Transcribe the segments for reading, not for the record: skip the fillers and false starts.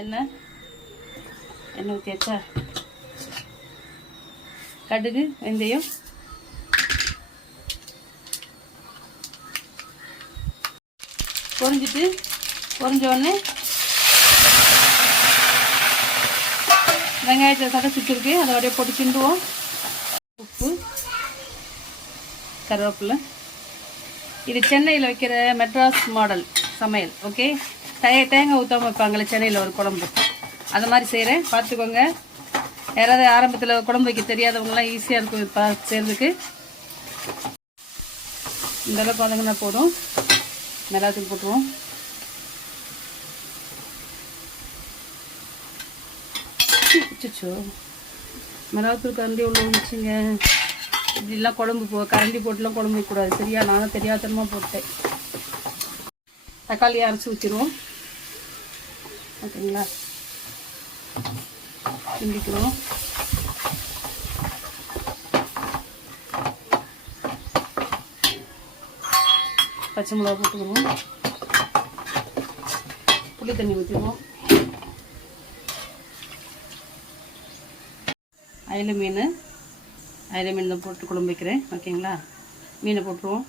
எண்ணெய் ஊற்றியாச்சா? கடுகு வெந்தயம் பொரிஞ்சிட்டு பொரிஞ்ச உடனே வெங்காயத்தை சதைச்சிருக்கு, அதை அப்படியே போட்டு கிண்டுவோம். உப்பு, கருவேப்பிலை. இது சென்னையில் வைக்கிற மெட்ராஸ் மாடல் சமையல். ஓகே, தேங்காய் ஊற்றாமல் வைப்பாங்களே சென்னையில் ஒரு குழம்பு, அது மாதிரி செய்கிறேன், பார்த்துக்கோங்க. யாராவது ஆரம்பத்தில் குழம்பு வைக்க தெரியாதவங்களாம் ஈஸியாக இருக்கும் செய்கிறதுக்கு. இந்த அளவுக்கு வதங்கினா போதும். மிளகாத்தூள் போட்டுருவோம். அச்சோ, மிளகாத்தூள் கரண்டி உள்ள வந்துச்சுங்க. இப்படிலாம் குழம்பு கரண்டி போட்டுலாம் குழம்பு வைக்கக்கூடாது, சரியா? நானும் தெரியாதனமாக போட்டேன். தக்காளியை அரைச்சி ஊற்றிடுவோம். ஓகேங்களா? கிண்டிக்கிறோம். பச்சை மிளகா போட்டுக்கிறோம். புளி தண்ணி ஊற்றிடுவோம். அயிலை மீன் தான் போட்டு குழம்பு வைக்கிறேன். ஓகேங்களா? மீனை போட்டுருவோம்.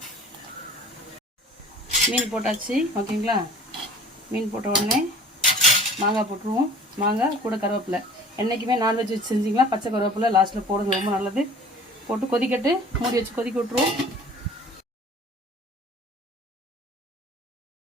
மீன் போட்டாச்சு. ஓகேங்களா? மீன் போட்ட உடனே மாங்காய் போட்டுருவோம். மாங்காய் கூட கருவேப்பிலை. என்றைக்குமே நான்வெஜ் வச்சு செஞ்சிங்களா பச்சை கருவேப்பிலை லாஸ்ட்டில் போடுறது ரொம்ப நல்லது. போட்டு கொதிக்கட்டு மூடி வச்சு கொதிக்க விட்ருவோம்.